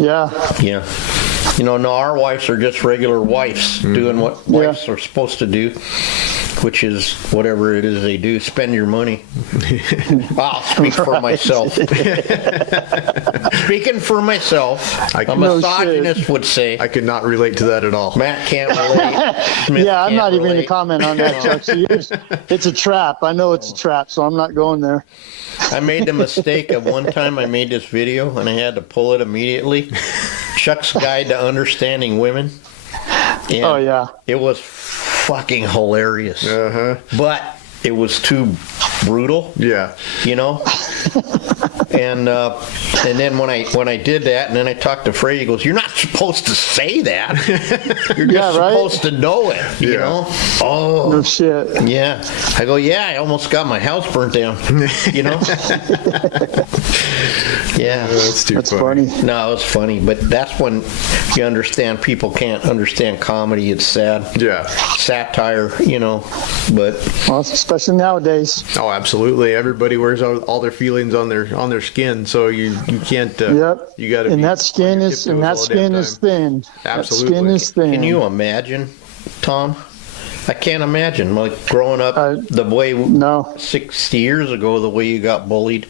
Yeah. Yeah. No, our wives are just regular wives doing what wives are supposed to do, which is whatever it is they do. Spend your money. I'll speak for myself. Speaking for myself, a misogynist would say. I could not relate to that at all. Matt can't relate. Smith I'm not even going to relate. comment on that, Chuck. See, it's a trap. I know it's a trap, so I'm not going there. I made the mistake of one time I made this video and I had to pull it immediately. Chuck's Guide to Understanding Women. And it was fucking hilarious. Uh-huh. But it was too brutal. Yeah. And then when I did that, and then I talked to Frey, he goes, "You're not supposed to say that. You're just supposed to know it." You know? Oh. No shit. Yeah. I go, "Yeah, I almost got my house burnt down." Yeah. That's funny. No, it was funny, but that's when you understand people can't understand comedy. It's sad. Yeah. Satire, but especially nowadays. Oh, absolutely. Everybody wears all their feelings on their skin, so you can't. You got to. And that skin is thin. Absolutely. That skin is thin. Can you imagine, Tom? I can't imagine like growing up the way 60 years ago, the way you got bullied.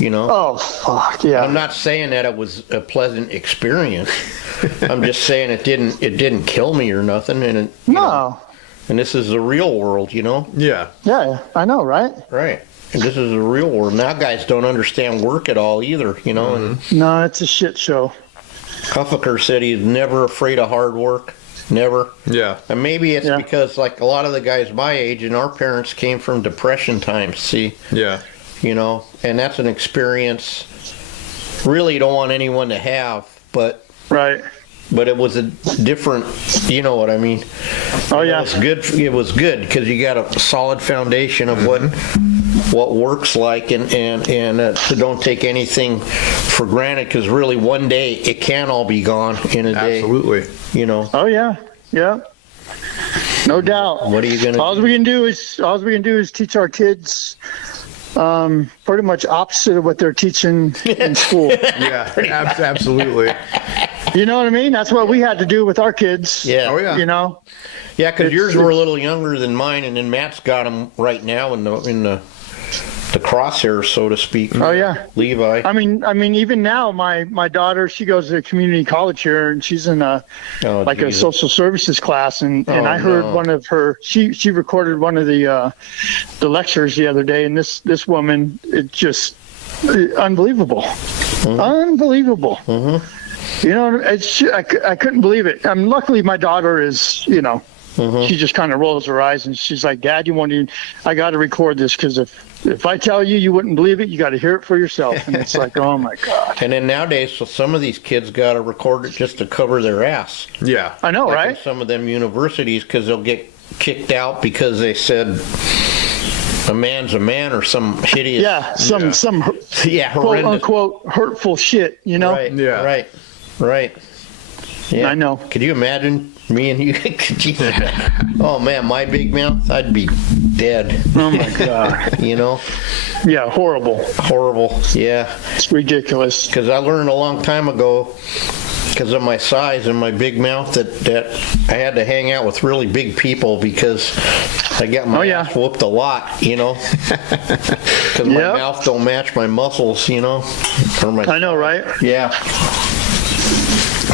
Oh fuck yeah! I'm not saying that it was a pleasant experience. I'm just saying it didn't kill me or nothing. And and this is the real world, Yeah. Yeah, I know, right? Right. And this is the real world. Now guys don't understand work at all either, Mm-hmm. No, it's a shit show. Huffaker said he's never afraid of hard work. Never. Yeah. And maybe it's because like a lot of the guys my age and our parents came from Depression times, see? Yeah. And that's an experience really you don't want anyone to have, but it was a different, you know what I mean? Oh yeah. It was good because you got a solid foundation of what works like and so don't take anything for granted because really one day it can all be gone in a day. Absolutely. Oh yeah. Yeah. No doubt. What are you gonna? All we can do is teach our kids pretty much opposite of what they're teaching in school. Yeah, absolutely. You know what I mean? That's what we had to do with our kids. Yeah. Oh yeah. Yeah, because yours were a little younger than mine, and then Matt's got them right now in the the crosshairs, so to speak. Oh yeah, Levi. I mean, even now, my daughter, she goes to community college here, and she's in a social services class, and I heard one of her. She recorded one of the lectures the other day, and this woman, it just unbelievable, unbelievable. You know, I couldn't believe it. Luckily, my daughter is, you know. She just kind of rolls her eyes and she's like, Dad, I got to record this because if I tell you, you wouldn't believe it. You got to hear it for yourself. And it's like, oh my God. And then nowadays, so some of these kids got to record it just to cover their ass. Yeah. I know, like right? In some of them universities, because they'll get kicked out because they said a man's a man or some hideous. Yeah. Some quote unquote hurtful shit, you know? Right. Yeah. Right. Yeah. I know. Could you imagine me and you? Oh man, my big mouth, I'd be dead. Oh my God. You know? Yeah, horrible. Yeah. It's ridiculous. Because I learned a long time ago, because of my size and my big mouth, that I had to hang out with really big people because I got my ass whooped a lot, you know? Because my mouth don't match my muscles, you know? I know, right? Yeah.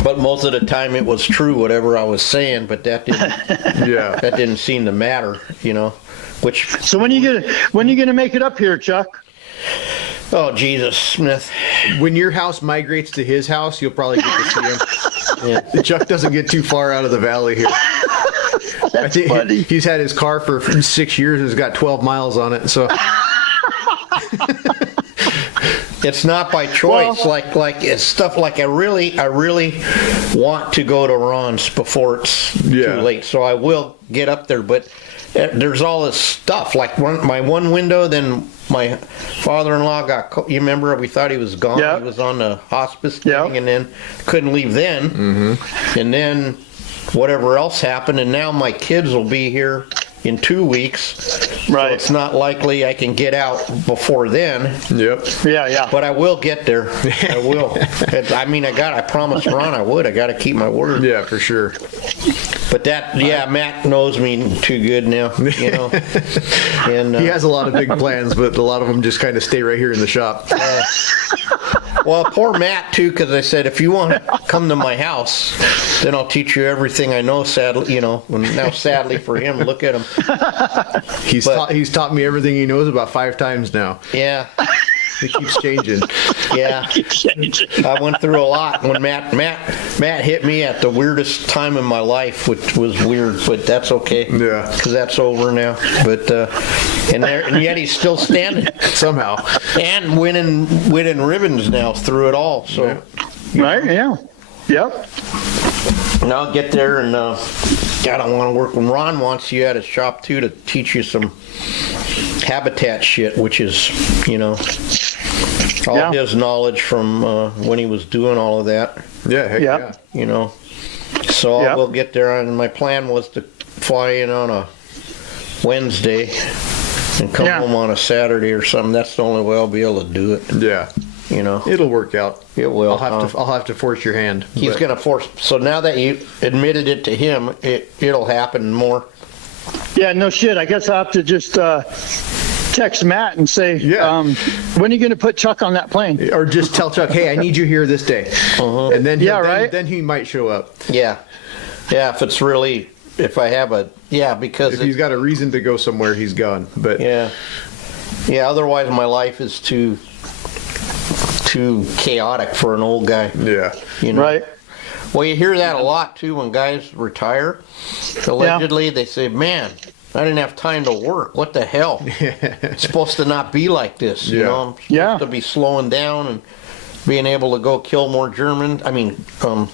But most of the time it was true, whatever I was saying, but that didn't seem to matter, you know. So when you gonna make it up here, Chuck? Oh, Jesus, Smith. When your house migrates to his house, you'll probably get to see him. Yeah. Chuck doesn't get too far out of the valley here. That's I think funny. He's had his car for 6 years and has got 12 miles on it, so... It's not by choice. Well, like it's stuff like I really want to go to Ron's before it's too late. So I will get up there, but there's all this stuff. Like my one window, then my father-in-law got. You remember we thought he was gone. Yep. He was on the hospice thing, and then couldn't leave then. And then whatever else happened, and now my kids will be here in 2 weeks. Right. So it's not likely I can get out before then. Yep. Yeah. But I will get there. I will. I promised Ron I would. I got to keep my word. Yeah, for sure. But Matt knows me too good now, you know. And he has a lot of big plans, but a lot of them just kind of stay right here in the shop. Well, poor Matt too, because I said if you want to come to my house, then I'll teach you everything I know. Sadly, you know. Now, sadly for him, look at him. He's taught me everything he knows about 5 times now. Yeah. It keeps changing. Yeah. I went through a lot when Matt hit me at the weirdest time in my life, which was weird, but that's okay. Yeah. Because that's over now. But and yet he's still standing somehow and winning ribbons now through it all. So right. Yeah. Yep. And I'll get there and God, I want to work when Ron wants you at his shop too to teach you some habitat shit, which is, you know, all his knowledge from when he was doing all of that. Yeah, heck yeah. You know, so I will get there. And my plan was to fly in on a Wednesday and come home on a Saturday or something. That's the only way I'll be able to do it. Yeah. You know, it'll work out. It will. I'll have to force your hand. He's going to force. So now that you admitted it to him, it'll happen more. Yeah, no shit. I guess I'll have to just text Matt and say, when are you going to put Chuck on that plane? Or just tell Chuck, hey, I need you here this day. And then then he might show up. Yeah. Yeah, if I have because if he's got a reason to go somewhere, he's gone. But yeah, otherwise my life is too chaotic for an old guy. Yeah. You know? Right. Well, you hear that a lot too when guys retire. Allegedly, they say, "Man, I didn't have time to work. What the hell? It's supposed to not be like this. You know, I'm supposed to be slowing down and being able to go kill more Germans. I mean, I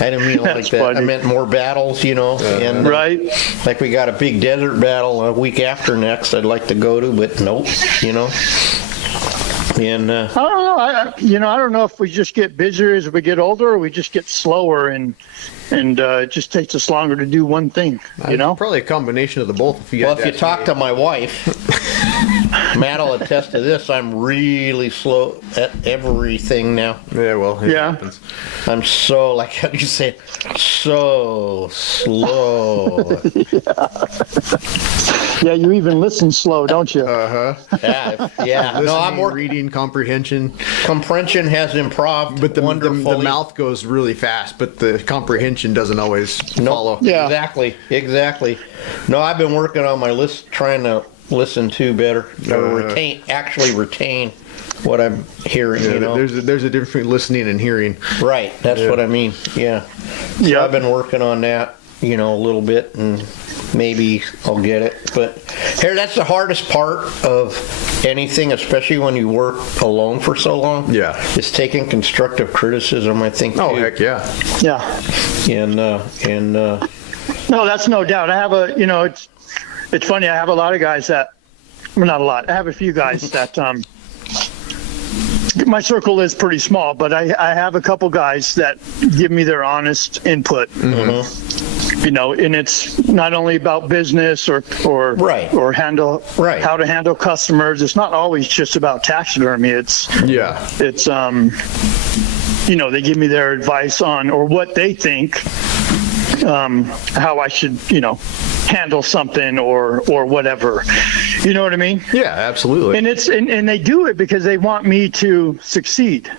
didn't mean it like that. Funny. I meant more battles, you know. And like we got a big desert battle a week after next. I'd like to go to, but nope. You know. And I don't know. I don't know if we just get busier as we get older, or we just get slower, and it just takes us longer to do one thing. You know, probably a combination of the both. If you talk to my wife, Matt will attest to this. I'm really slow at everything now. Yeah, well, it happens. I'm so, like how do you say it? So slow. Yeah, you even listen slow, don't you? Yeah. No, I'm working. Reading comprehension. Comprehension has improved, but the wonderfully. The mouth goes really fast, but the comprehension doesn't always follow. Yeah. Exactly. No, I've been working on my list, trying to listen to better, or retain what I'm hearing. Yeah, you know, there's a difference between listening and hearing. Right. That's what I mean. Yeah. So I've been working on that, a little bit, and maybe I'll get it. But here, that's the hardest part of anything, especially when you work alone for so long. Yeah. Is taking constructive criticism, I think. Oh, too. heck yeah. And No, that's no doubt. I have it's funny. I have a lot of guys that, well, not a lot. I have a few guys that, my circle is pretty small, but I have a couple guys that give me their honest input. And it's not only about business or handle how to handle customers. It's not always just about taxidermy. It's they give me their advice on or what they think, how I should, handle something or whatever. You know what I mean? Yeah, absolutely. And it's and they do it because they want me to succeed.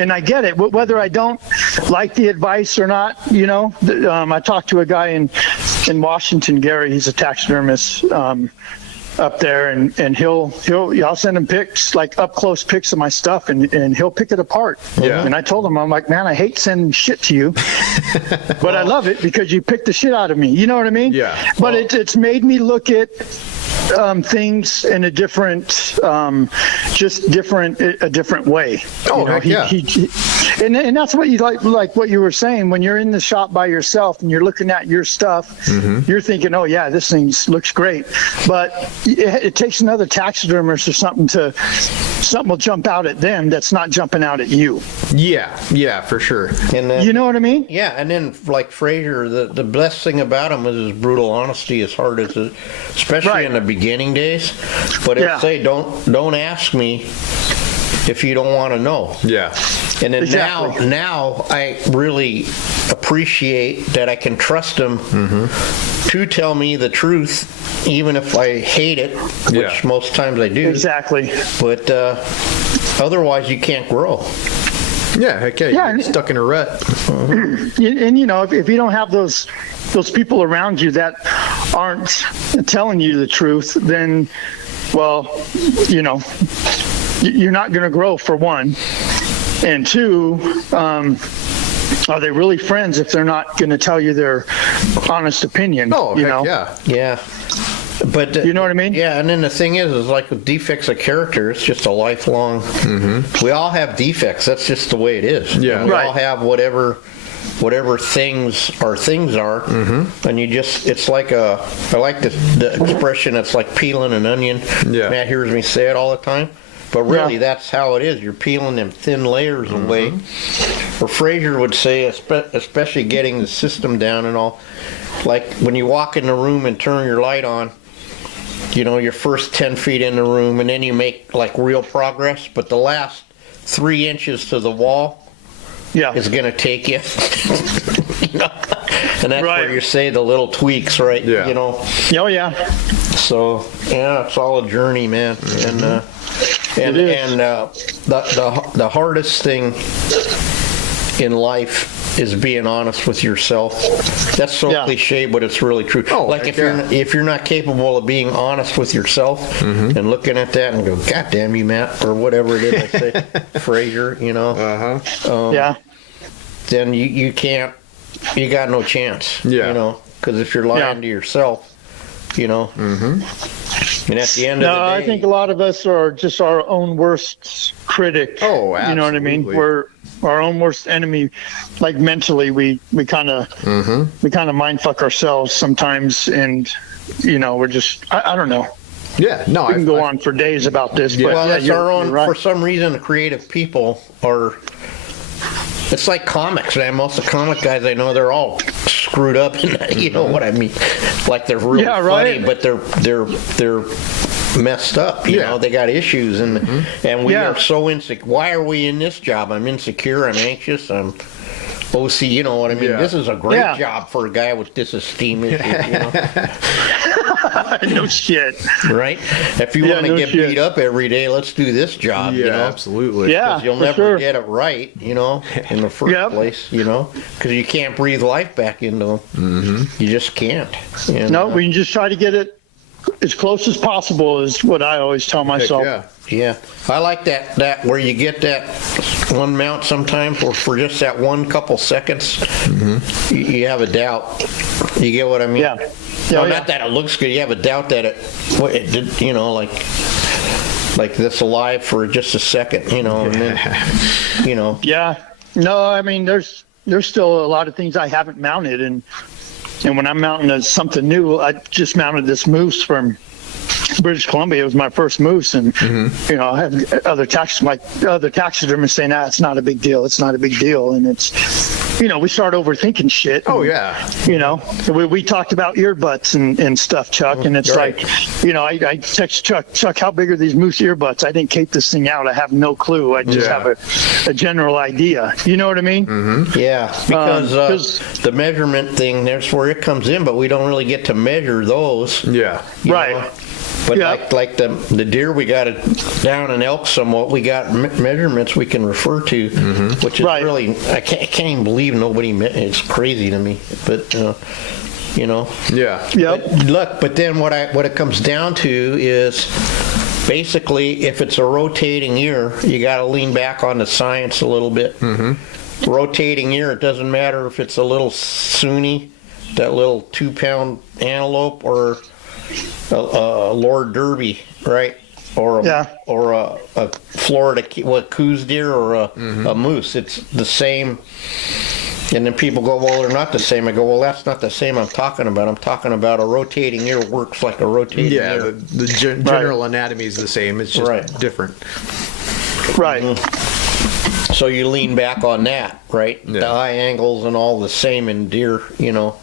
And I get it, whether I don't like the advice or not. I talked to a guy in Washington, Gary. He's a taxidermist up there, and I'll send him pics, like up close pics of my stuff, and he'll pick it apart. Yeah. And I told him, I'm like, man, I hate sending shit to you, but I love it because you pick the shit out of me. You know what I mean? Yeah. But it's made me look at things in a different, a different way. Oh, heck yeah. And that's what you like what you were saying, when you're in the shop by yourself and you're looking at your stuff, you're thinking, oh yeah, this thing looks great. But it takes another taxidermist or something will jump out at them that's not jumping out at you. Yeah, for sure. And then, you know what I mean? Yeah, and then like Fraser, the best thing about him is his brutal honesty, as hard as it, especially in the beginning days. But he'll say, don't ask me if you don't want to know. Yeah. And then now I really appreciate that I can trust him to tell me the truth, even if I hate it, which most times I do. Exactly. But otherwise, you can't grow. Yeah, heck yeah. You're stuck in a rut. And if you don't have those people around you that aren't telling you the truth, then, you're not going to grow, for one. And two, are they really friends if they're not going to tell you their honest opinion? Oh, yeah. But you know what I mean? Yeah, and then the thing is like with defects of character, it's just a lifelong. We all have defects. That's just the way it is. Yeah, we all have whatever things are, and it's like I like the expression. It's like peeling an onion. Yeah. Matt hears me say it all the time. But really, that's how it is. You're peeling them thin layers away. Or Fraser would say, especially getting the system down and all, like when you walk in the room and turn your light on, your first 10 feet in the room, and then you make like real progress, but the last 3 inches to the wall is going to take you. And that's where you say the little tweaks, right? Yeah. Oh, yeah. So, it's all a journey, man. And the hardest thing in life is being honest with yourself. That's so cliche, but it's really true. Oh, like if you're not capable of being honest with yourself and looking at that and go, God damn you, Matt, or whatever it is I say, Fraser, then you can't. You got no chance. Because if you're lying to yourself, And at the end of the day, I think a lot of us are just our own worst critic. Oh, absolutely. You know what I mean? We're our own worst enemy. Like mentally, we kind of mind fuck ourselves sometimes, and we're just I don't know. Yeah, no, we can go on for days about this. Yeah. But well, it's our own. Right. For some reason, the creative people are. It's like comics, man. Most of the comic guys I know, they're all screwed up, and you know what I mean. Like they're really funny, but they're messed up. You know, they got issues, and we Yeah. are so insecure. Why are we in this job? I'm insecure. I'm anxious. I'm OC. You know what I mean? Yeah. This is a great Yeah. job for a guy with disesteem issues. You know? No shit. Right? If you Yeah, want to no get shit. beat up every day, let's do this job. Yeah, you know? absolutely. Yeah. 'Cause you'll for never sure. get it right, you know, in the first Yep. place, you know, because you can't breathe life back into them. Mm-hmm. You just can't. And, No, we can just try to get it as close as possible is what I always tell Heck myself. yeah. yeah, I like that where you get that one mount sometimes, or for just that one couple seconds, you have a doubt. You get what I mean? Yeah. No, Oh, yeah. not that it looks good. You have a doubt that it did, you know, like this alive for just a second, you know, and then, you know. Yeah. No, I mean, there's still a lot of things I haven't mounted, and when I'm mounting something new, I just mounted this moose from British Columbia. It was my first moose, and you know, I have other taxidermists saying, it's not a big deal. It's not a big deal, and it's, you know, we start overthinking shit. Oh yeah. You know, we talked about earbuds and stuff, Chuck, and it's Right. like, you know, I text Chuck, how big are these moose earbuds? I didn't cape this thing out. I have no clue. I just Yeah. have a general idea. You know what I mean? Yeah, because 'cause- the measurement thing, that's where it comes in, but we don't really get to measure those. Yeah. you Right. know. But Yeah. like the deer, we got it down in elk somewhat. We got measurements we can refer to, which is Right. really, I can't even believe nobody, it's crazy to me. But, you know. Yeah. Yep. But look, but then what it comes down to is basically if it's a rotating ear, you got to lean back on the science a little bit. Rotating ear, it doesn't matter if it's a little Sunni, that little 2-pound antelope, or a Lord Derby, right? Or a Florida Coos deer, or a moose. It's the same. And then people go, well, they're not the same. I go, well, that's not the same I'm talking about. I'm talking about a rotating ear works like a rotating Yeah. ear. The general anatomy is the same. It's just Right. different. Right. So you lean back on that, right? Yeah. The eye angles and all the same in deer, you know,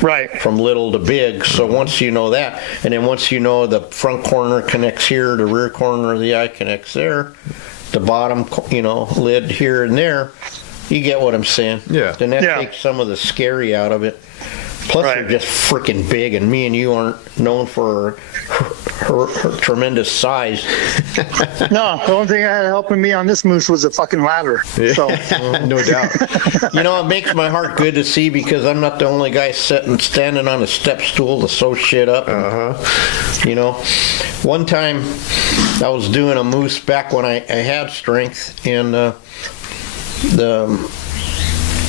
Right. from little to big. So once you know that, and then once you know the front corner connects here, the rear corner of the eye connects there, the bottom, you know, lid here and there, you get what I'm saying? Yeah. Then that Yeah. takes some of the scary out of it. Plus, Right. they're just freaking big, and me and you aren't known for her tremendous size. No, the only thing I had helping me on this moose was a fucking ladder. So No doubt. You know, it makes my heart good to see, because I'm not the only guy standing on a step stool to sew shit up. You know, one time I was doing a moose back when I had strength, and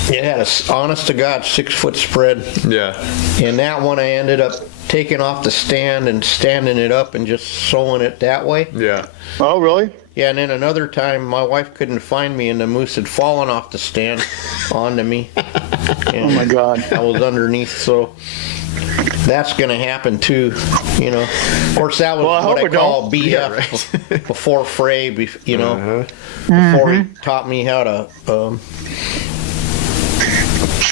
it had a honest to God 6-foot spread. Yeah. And that one I ended up taking off the stand and standing it up and just sewing it that way. Yeah. Oh, really? Yeah, and then another time my wife couldn't find me, and the moose had fallen off the stand onto me. Oh my God. I was underneath, so that's going to happen too, you know. Of course, that was Well, I what hope I it call don't. BF, Yeah, right. before Frey, you know, before he taught me how to,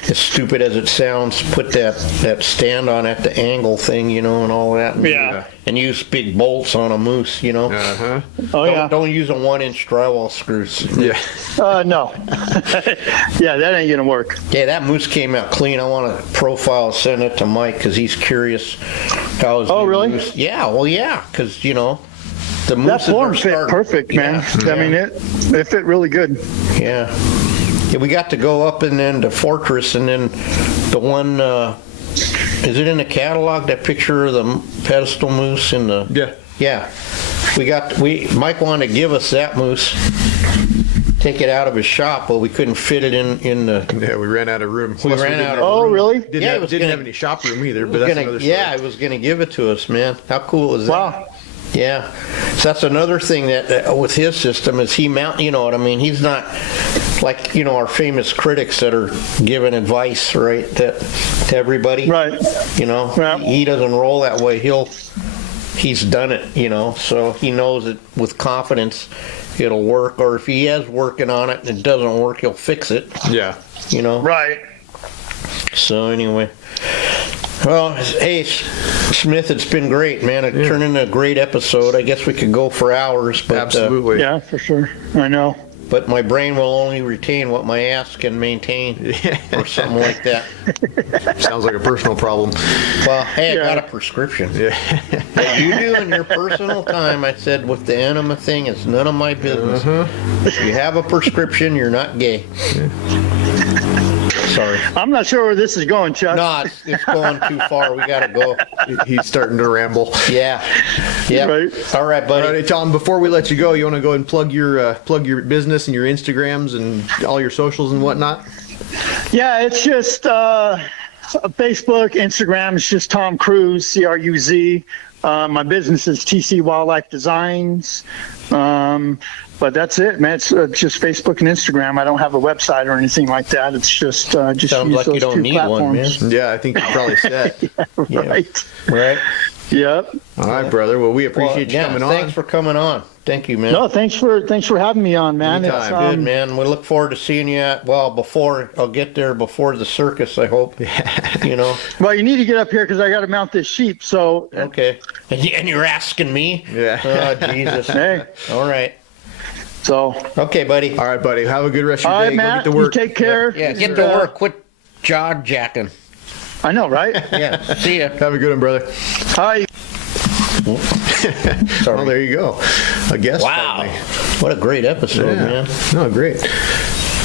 as stupid as it sounds, put that stand on at the angle thing, you know, and all that. And, Yeah. And use big bolts on a moose, you know. Uh-huh. Oh, yeah. Don't use a 1-inch drywall screws. Yeah. No. Yeah, that ain't gonna work. Yeah, that moose came out clean. I want to profile, send it to Mike, because he's curious how his new really? moose. Yeah, well, yeah, because, you know, the That moose form fit perfect, man. I mean, it fit really good. Yeah. Yeah, we got to go up and then the Fortress, and then the one, is it in the catalog, that picture of the pedestal moose in the... Yeah. Yeah. Mike wanted to give us that moose, take it out of his shop, but we couldn't fit it in the... Yeah, we ran out of room. We ran out of Oh, really? Didn't, Yeah, it have, was didn't gonna- have any shop room either, but that's another story. Yeah, he was going to give it to us, man. How cool was that? Wow. Yeah, so that's another thing that with his system is he you know what I mean? He's not like, you know, our famous critics that are giving advice, right, to everybody. Right. You know, Yeah. he doesn't roll that way. He's done it, you know, so he knows it with confidence it'll work. Or if he is working on it and it doesn't work, he'll fix it, Yeah. you know. Right. So anyway, Well, hey, Smith, it's been great, man. It turned into a great episode. I guess we could go for hours. But, Absolutely. Yeah, for sure. I know. But my brain will only retain what my ass can maintain, or something like that. Sounds like a personal problem. Well, hey, I got a prescription. Yeah. What you do in your personal time, I said, with the enema thing, it's none of my business. If you have a prescription, you're not gay. Sorry. I'm not sure where this is going, Chuck. No, it's going too far. We got to go. He's starting to ramble. Yeah. Right. All right, buddy. All right, Tom, before we let you go, you want to go and plug your business and your Instagrams and all your socials and whatnot? Yeah, it's just Facebook, Instagram. It's just Tom Cruz, Cruz. My business is TC Wildlife Designs. But that's it, man. It's just Facebook and Instagram. I don't have a website or anything like that. It's just Sounds use like those you don't two need one, platforms. man. Yeah, I think you're probably set. Right. Right? Yep. All right, brother. Well, we appreciate you coming on. Thanks for coming on. Thank you, man. No, thanks for having me on, man. Anytime. It's, Good, man. We look forward to seeing you I'll get there before the circus, I hope. You know. Well, you need to get up here because I got to mount this sheep. So Okay. And you're asking me? Yeah. Oh, Jesus. hey, All right. so Okay, buddy. All right, buddy. Have a good rest of your all day. right, Matt. Go get to You work. take care. Yeah, get to work. Quit jaw jacking. I know, right? Yeah. See ya. Have a good one, brother. Hi. Sorry. Well, there you go. I guess. Wow. What a great episode, man. No, great.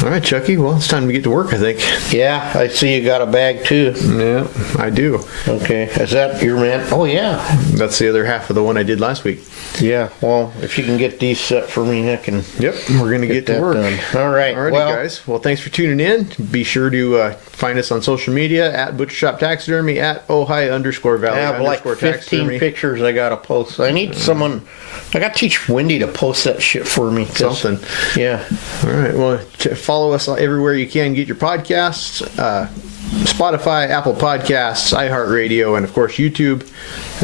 All right, Chucky. Well, it's time to get to work, I think. Yeah, I see you got a bag too. Yeah, I do. Okay. Is that your man? Oh, yeah. That's the other half of the one I did last week. Yeah. Well, if you can get these set for me, I can. Yep, we're going to get to that work. done. All right. Alrighty, Well, guys. Well, thanks for tuning in. Be sure to find us on social media at Butcher Shop Taxidermy, at Ojai_Valley I have like 15 _taxidermy. pictures I got to post. I need someone. I got to teach Wendy to post that shit for me. 'cause- Something. Yeah. All right. Well, follow us everywhere you can get your podcasts. Spotify, Apple Podcasts, iHeart Radio, and of course YouTube.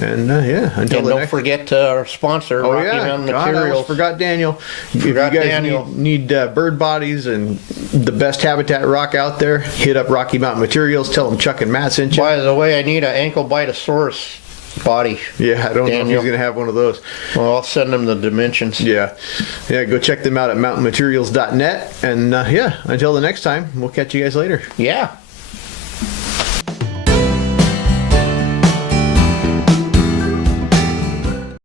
And until And the don't next. forget our sponsor, Oh Rocky yeah, Mountain God, I almost Materials. forgot Daniel. If you Forgot guys Daniel. need bird bodies and the best habitat rock out there, hit up Rocky Mountain Materials. Tell them Chuck and Matt sent you. By the way, I need an ankle bitosaurus body. Yeah, I don't know if Daniel. he's gonna have one of those. Well, I'll send them the dimensions. Yeah, go check them out at mountainmaterials.net. And until the next time, we'll catch you guys later. Yeah.